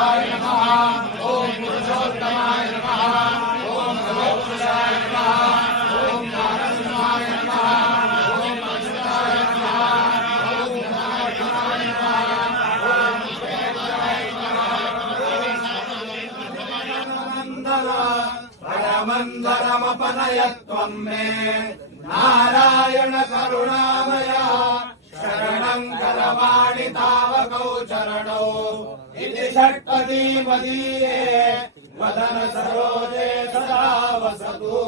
वासुदेवाय नमः ओम पुरुषोत्तमाय नमः ओम सर्वोपशाय नमः ओम नारायणाय नमः ओम अच्युताय नमः ओम नारायणाय नमः ओम वेदाय नमः परमन्दरमपनयत्वं मे नारायण करुणामय शरणं करवाणि तावकौ चरणौ इति षट्पदी मदीये वदन सरोजे सदा वसतु।